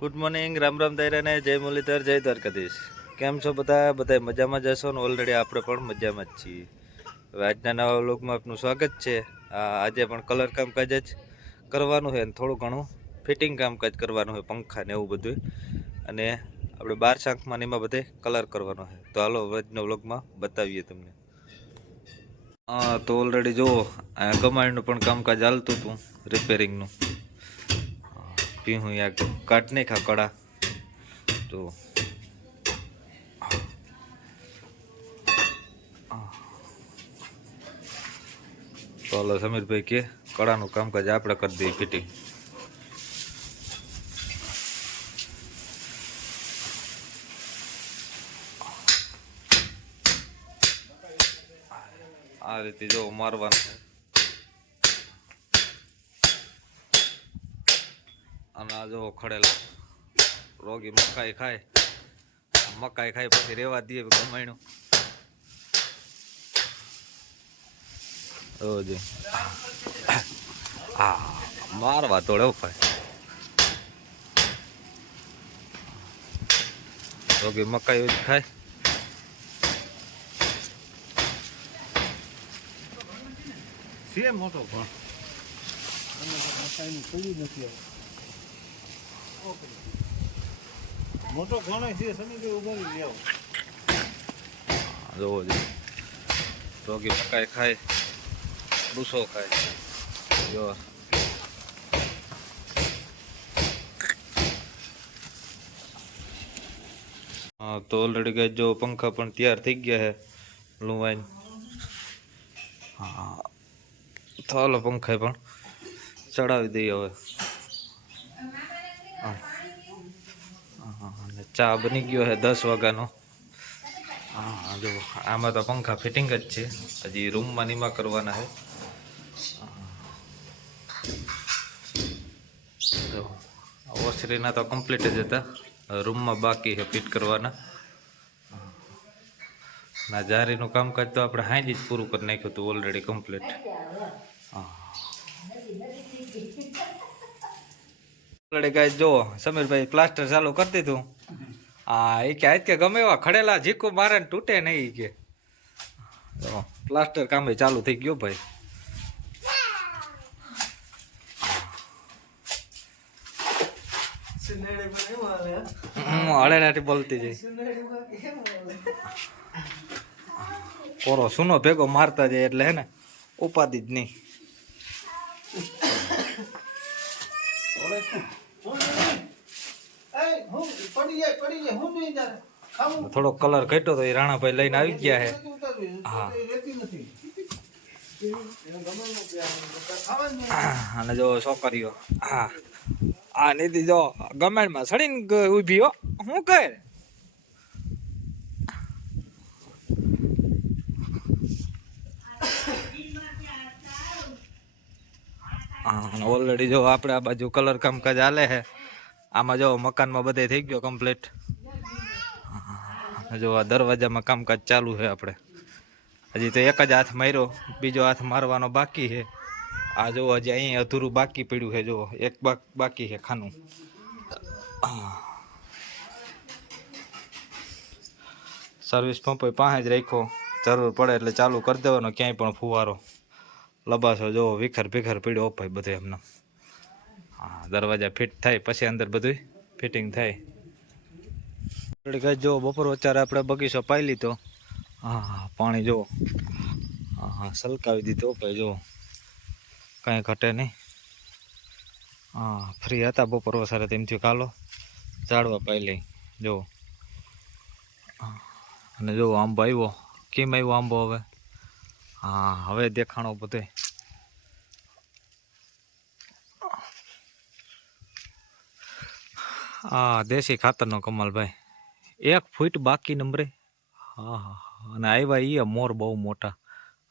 Good morning, Ram Ram દાયરાને જય મુરલીધર, જય દ્વારકાધીશ. કેમ છો બધા મજામાં જ હશો ને? ઓલરેડી આપણે પણ મજામાં જ છીએ. હવે આજના નવા વ્લોગમાં આપનું સ્વાગત છે. આજે પણ કલર કામકાજ જ કરવાનું છે અને થોડું ઘણું ફિટિંગ કામકાજ કરવાનું છે, પંખા ને એવું બધું. અને આપણે 12 શાંખમાં એમાં બધે કલર કરવાનો છે. તો હાલો આજના વ્લોગમાં બતાવીએ તમને. તો ઓલરેડી જુઓ, કમાણીનું પણ કામકાજ ચાલતું હતું, રિપેરિંગનું. હું યાર કાટ નહીં ખા કડા તો હાલો સમીરભાઈ કે કડાનું કામકાજ આપણે કરી દઈએ ફિટિંગ. આ રીતે જો મારવાનું છે અને આ જો ખડેલા રોગી મકાઈ ખાય પછી રેવા દઈએ કમાણું. હા મારવા તોડે ભાઈ રોગી મકાઈ ખાય. છે મોટો પણ મોટો ઘણો છે. સની ઉભારી લેવો જોવો જોઈએ રોગી મકાઈ ખાય, ડૂસો ખાય. જો તો ઓલરેડી કઈ જો પંખા પણ તૈયાર થઈ ગયા છે લુવાઈન. હા ચાલો પંખા પણ ચડાવી દઈએ હવે. અને ચા બની ગયો છે 10 વાગ્યાનો. હા જો આમાં તો પંખા ફિટિંગ જ છે, હજી રૂમમાં નીમાં કરવાના છે. જો ઓસરીના તો કમ્પ્લીટ જ હતા, રૂમમાં બાકી છે ફિટ કરવાના. ના જારીનું કામકાજ તો આપણે હાંજી જ પૂરું કરી નાખ્યું હતું ઓલરેડી કમ્પ્લીટ. ઓલરેડી ગાય જો સમીરભાઈ પ્લાસ્ટર ચાલુ કરી દીધું. એ કે ગમે એવા ખડેલા ઝીકો મારે ને તૂટે નહીં કે. પ્લાસ્ટર કામ ચાલુ થઈ ગયો ભાઈ. હળેલાથી બોલતી જઈ કોરો સુનો ભેગો મારતા જાય એટલે હે ને ઉપાધિ જ નહીં. થોડો કલર ઘટ્યો તો એ રાણાભાઈ લઈને આવી ગયા છે. હા અને જો છોકરીઓ હા નીતિ જો ગમેણમાં સડીને ઉભી હો. શું કહે ઓલરેડી જો આપણે આ બાજુ કલર કામકાજ હાલે છે. આમાં જો મકાનમાં બધે થઈ ગયો કમ્પ્લીટ. જો આ દરવાજામાં કામકાજ ચાલુ છે. આપણે હજી તો એક જ હાથ માર્યો, બીજો હાથ મારવાનો બાકી છે. આ જો હજી અહીં અધૂરું બાકી પડ્યું છે. જો એક બાકી છે ખાનું. સર્વિસ પંપ પાસે જ રાખ્યો, જરૂર પડે એટલે ચાલુ કરી દેવાનો. ક્યાંય પણ ફુવારો લબાસો જો વિખર પીડ્યો ભાઈ બધે એમને. હા દરવાજા ફિટ થાય પછી અંદર બધું ફિટિંગ થાય. જો બપોર વચારે આપણે બગીચો પાઈ લીધો. હા પાણી જો સલકાવી દીધો ભાઈ. જો કાંઈ ઘટે નહીં. ફ્રી હતા બપોર વસારે તેમથી કાલો ઝાડવા પાઈ લઈ. જો અને જો આંબો આવ્યો. કેમ આવ્યો આંબો હવે? હવે દેખાણો બધે. દેશી ખાતરનો કમાલ ભાઈ. 1 ફૂટ બાકી નંબરે. અને આવ્યા મોર બહુ મોટા.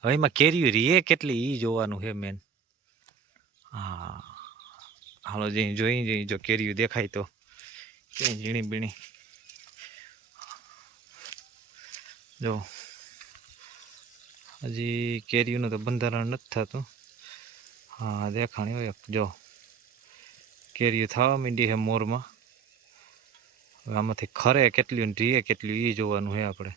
હવે એમાં કેરીઓ રીએ કેટલી ઈ જોવાનું છે મેન. હાલો જોઈ જો કેરીઓ દેખાય તો ક્યાંય ઝીણી બીણી. જો હજી કેરીઓનું તો બંધારણ નથી થતું. દેખાણી હોય જો કેરીઓ થવા માંડી છે મોરમાં. આમાંથી ખરે કેટલી ને રીએ કેટલી એ જોવાનું છે આપણે.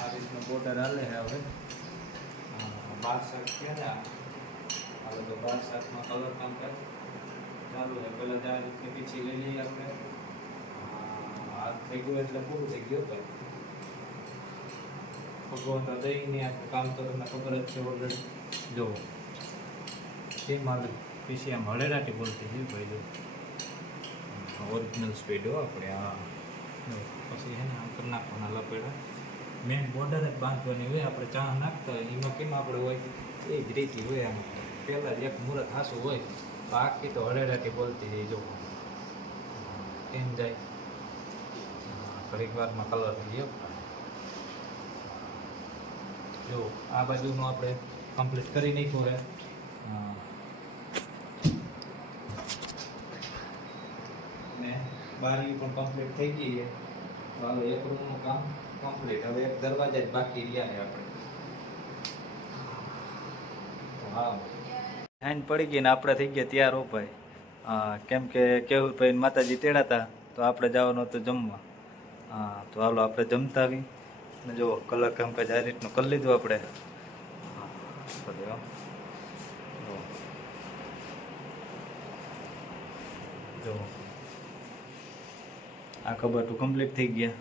આ રીતનો બોર્ડર હાલે છે હવે. 12 છે ને હાલો તો 12 કલર કામ કરે ચાલુ છે. પહેલાં જ આ રીતની પીછી લઈ લઈએ આપણે. આ થઈ ગયું એટલે પૂરું થઈ ગયું ભાઈ. ભગવાન તો દઈને આપણે કામ તો તમને ખબર જ છે ઓલરેડી. જો કેમ હાલ પીસી આમ હળેરાટી બોલતી છે ભાઈ. જો ઓરિજિનલ સ્પીડ હો આપણે. હા પછી છે ને આમ કરી નાખવાના લપેડા. મેન બોર્ડર જ બાંધવાની હોય. આપણે ચા નાખતા હોય એમાં કેમ આપણે હોય એ જ રીતે હોય. આમ પહેલાં જ એક મુહૂર્ત હાસું હોય તો આખી તો હળેરાટી બોલતી જાય. જો કેમ જાય ઘડીક વારમાં કલર થઈ ગયો. જો આ બાજુનું આપણે કમ્પ્લીટ કરી નાખ્યું છે. ને બારી પણ કમ્પ્લીટ થઈ ગઈ છે. હાલો એક રૂમનું કામ કમ્પ્લીટ. હવે એક દરવાજા જ બાકી રહ્યા છે આપણે. હા હાંજ પડી ગઈ ને આપણે થઈ ગયા તૈયાર હો ભાઈ. કેમ કે કેવુરભાઈ માતાજી તેડાતા તો આપણે જવાનું હતું જમવા. હા તો હાલો આપણે જમતા આવી ને જો કલર કામકાજ આ રીતનું કરી લીધું આપણે. જો આ કબાટું કમ્પ્લીટ થઈ ગયા.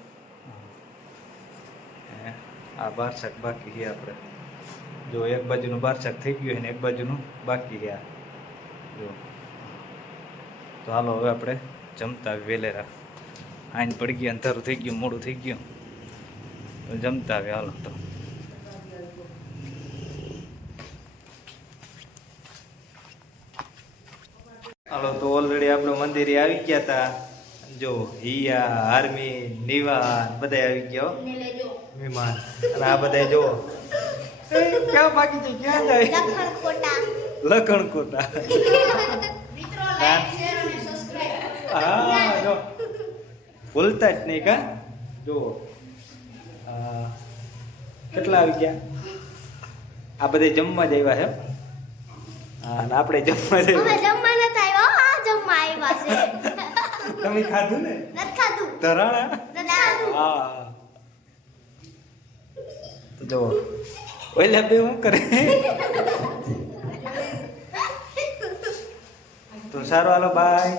આ 12 શાક બાકી છે આપણે. જો એક બાજુનું 12 શાક થઈ ગયું ને એક બાજુનું બાકી છે. જો તો હાલો હવે આપણે જમતા આવી વેલેરા. આઈન પડી ગયા, અંધારું થઈ ગયું, મોડું થઈ ગયું, જમતા આવે. હાલો તો હાલો તો ઓલરેડી આપણે મંદિરે આવી ગયા હતા. જો હિયા આર્મી નિવાન બધા આવી ગયા મહેમાન. અને આ બધા જો ક્યાં બાકી છે, ક્યાં જાય? લખણકોટા. હા જો ભૂલતા જ નહીં કા. જો કેટલા આવી ગયા? આ બધા જમવા જ આવ્યા છે. હા અને આપણે જમવા જ તમે ખાધું ને? ધરાણા. હા તો જો ઓલા બે શું કરે. તો સારું હાલો બાય.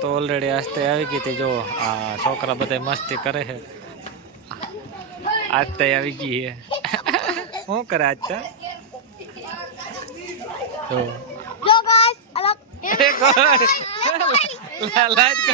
તો ઓલરેડી આસ્તે આવી ગઈ હતી. જો આ છોકરા બધા મસ્તી કરે છે. આજતા આવી ગઈ છે. શું કરે આજતા? તો લાઈટ